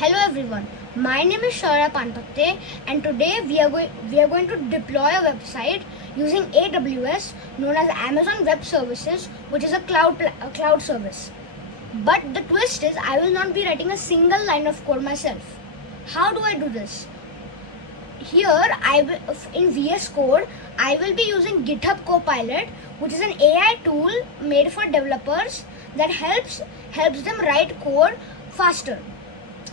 Hello everyone, my name is Shaurya Pantakte and today we are going to deploy a website using AWS known as Amazon Web Services, which is a cloud service. But the twist is I will not be writing a single line of code myself. How do I do this? Here in VS Code I will be using GitHub Copilot, which is an AI tool made for developers that helps them write code faster.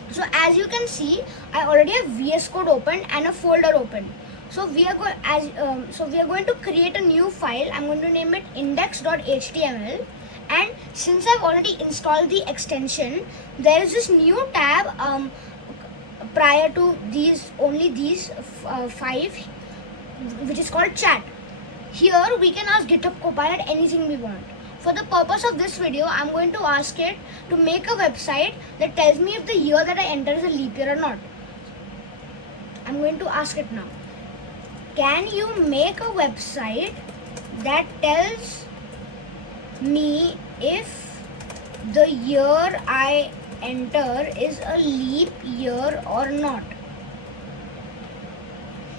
So as you can see, I already have VS Code open and a folder open. So we are going to create a new file. I'm going to name it index.html. And since I've already installed the extension, there is this new tab prior to these five, which is called chat. Here we can ask GitHub Copilot anything we want. For the purpose of this video, I'm going to ask it to make a website that tells me if the year that I enter is a leap year or not. I'm going to ask it now. Can you make a website that tells me if the year I enter is a leap year or not?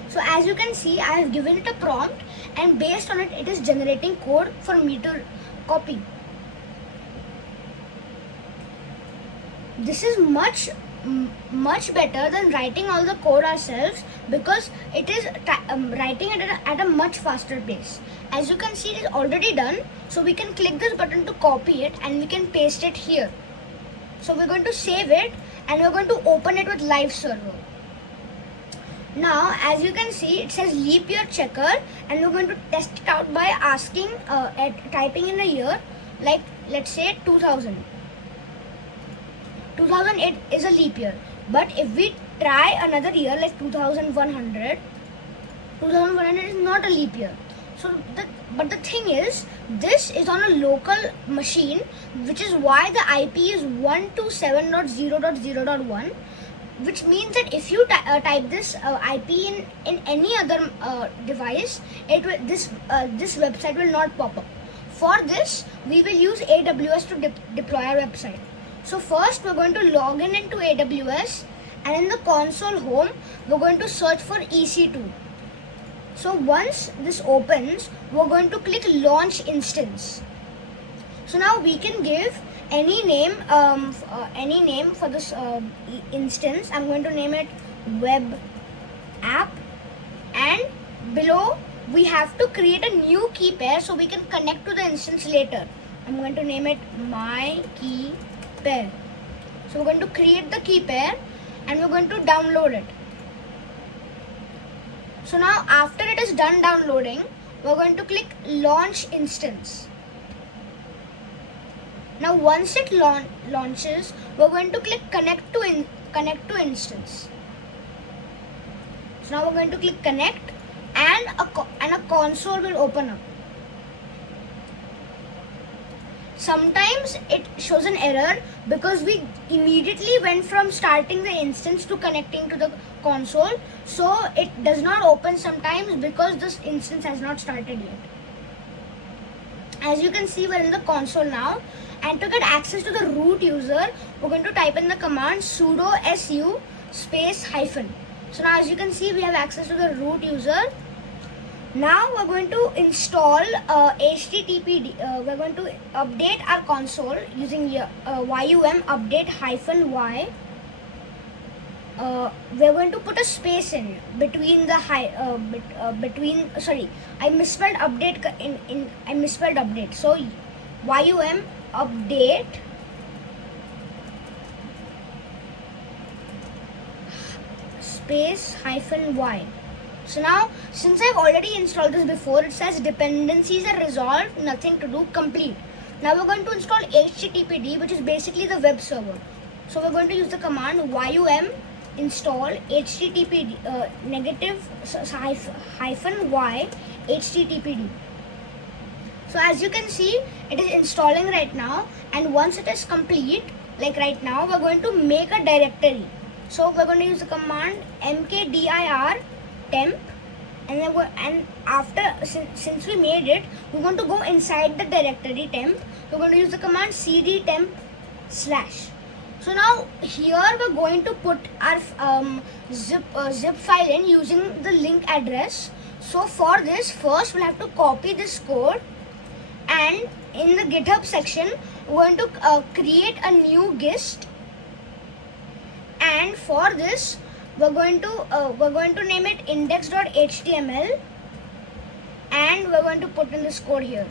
So as you can see, I have given it a prompt and based on it, it is generating code for me to copy. This is much better than writing all the code ourselves because it is writing it at a much faster pace. As you can see, it is already done. So we can click this button to copy it and we can paste it here. So we're going to save it and we're going to open it with live server. Now, as you can see, it says leap year checker and we're going to test it out by asking, typing in a year, like let's say 2000. 2008 is a leap year. But if we try another year like 2100 is not a leap year. But the thing is, this is on a local machine, which is why the IP is 127.0.0.1. Which means that if you type this IP in any other device, this website will not pop up. For this, we will use AWS to deploy our website. So first, we're going to log into AWS, and in the console home, we're going to search for EC2. So once this opens, we're going to click Launch Instance. So now we can give any name for this instance. I'm going to name it web app, and below we have to create a new key pair so we can connect to the instance later. I'm going to name it my key pair. So we're going to create the key pair and we're going to download it. So now after it is done downloading, we're going to click Launch Instance. Now once it launches, we're going to click Connect to Instance. So now we're going to click Connect and a console will open up. Sometimes it shows an error because we immediately went from starting the instance to connecting to the console. So it does not open sometimes because this instance has not started yet. As you can see, we're in the console now. And to get access to the root user, we're going to type in the command sudo su space hyphen. So now as you can see, we have access to the root user. Now we're going to install HTTPD. We're going to update our console using yum update -y. We're going to put a space in between the I misspelled update I misspelled update. So yum update space -y. So now, since I've already installed this before, it says dependencies are resolved, nothing to do, complete. Now we're going to install HTTPD, which is basically the web server. So we're going to use the command yum install HTTPD -y HTTPD. So as you can see, it is installing right now, and once it is complete, like right now, we're going to make a directory. So we're going to use the command mkdir temp, and since we made it, we're going to go inside the directory temp. We're going to use the command cd temp /. So now here we're going to put our zip file in using the link address. So for this, first we'll have to copy this code, and in the GitHub section we're going to create a new gist, and for this we're going to name it index.html, and we're going to put in this code here.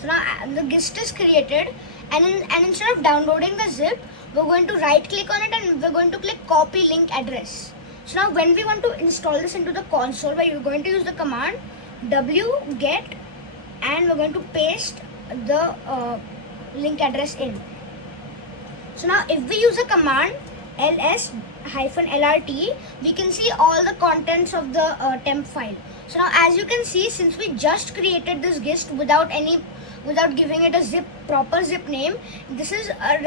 So now the gist is created, and instead of downloading the zip, we're going to right click on it and we're going to click copy link address. So now when we want to install this into the console, we're going to use the command wget, and we're going to paste the link address in. So now if we use the command ls-lrt, we can see all the contents of the temp file. So now as you can see, since we just created this gist without giving it a proper zip name, this is a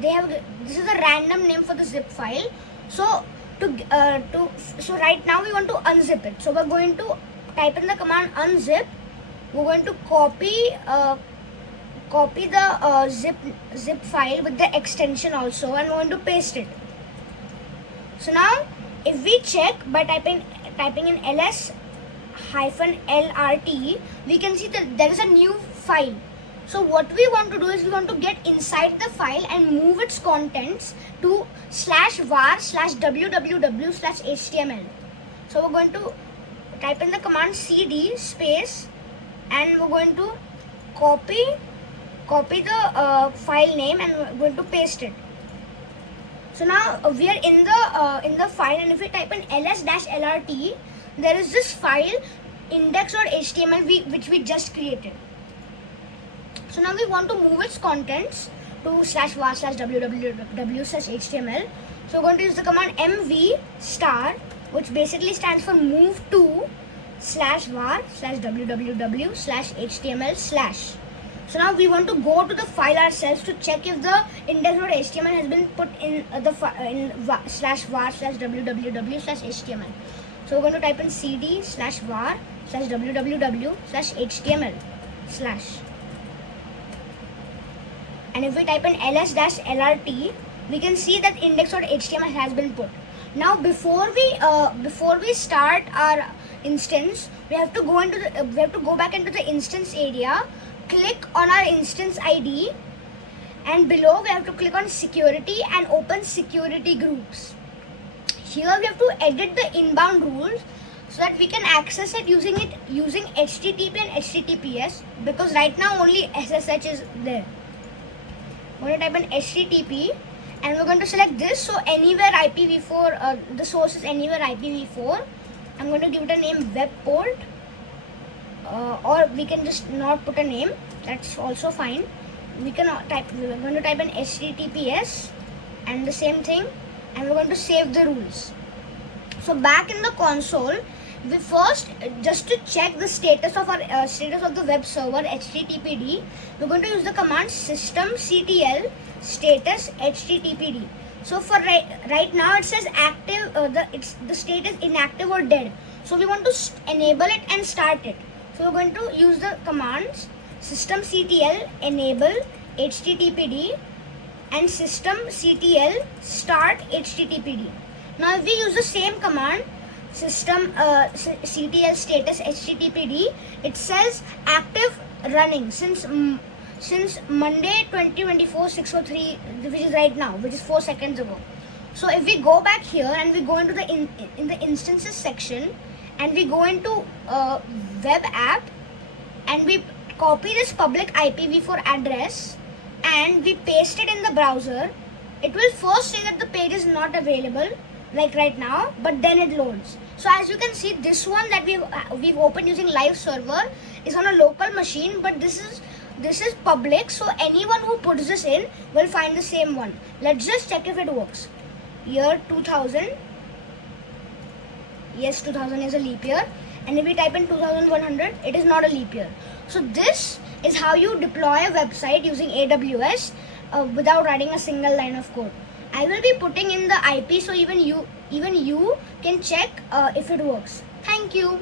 random name for the zip file. So so right now we want to unzip it. So we're going to type in the command unzip. We're going to copy the zip file with the extension also, and we're going to paste it. So now if we check by typing in ls-lrt, we can see that there is a new file. So what we want to do is we want to get inside the file and move its contents to /var/www/html. So we're going to type in the command cd space, and we're going to copy the file name, and we're going to paste it. So now we are in the file, and if we type in ls-lrt, there is this file index.html which we just created. So now we want to move its contents to /var/www/html. So we're going to use the command mv star, which basically stands for move to /var/www/html/. So now we want to go to the file ourselves to check if the index.html has been put in the /var/www/html. So we're going to type in cd /var/www/html/. And if we type in ls-lrt, we can see that index.html has been put. Now before we start our instance, we have to go back into the instance area, click on our instance ID, and below we have to click on security and open security groups. Here we have to edit the inbound rules so that we can access it using HTTP and HTTPS, because right now only SSH is there. We're going to type in HTTP, and we're going to select this. So anywhere IPv4, the source is anywhere IPv4. I'm going to give it a name web port, or we can just not put a name. That's also fine. We're going to type in HTTPS and the same thing, and we're going to save the rules. So back in the console, we first, just to check the status of the web server HTTPD, we're going to use the command systemctl status HTTPD. So for right now it says active, the state is inactive or dead. So we want to enable it and start it. So we're going to use the commands systemctl enable HTTPD and systemctl start HTTPD. Now if we use the same command systemctl status HTTPD, it says active running since Monday 2024 6:03, which is right now, which is 4 seconds ago. So if we go back here and we go into the in the instances section, and we go into web app, and we copy this public IPv4 address and we paste it in the browser, it will first say that the page is not available like right now, but then it loads. So as you can see, this one that we've opened using live server is on a local machine, but this is public, so anyone who puts this in will find the same one. Let's just check if it works. Year 2000, yes, 2000 is a leap year, and if we type in 2100, it is not a leap year. So this is how you deploy a website using AWS without writing a single line of code. I will be putting in the IP so even you can check if it works. Thank you.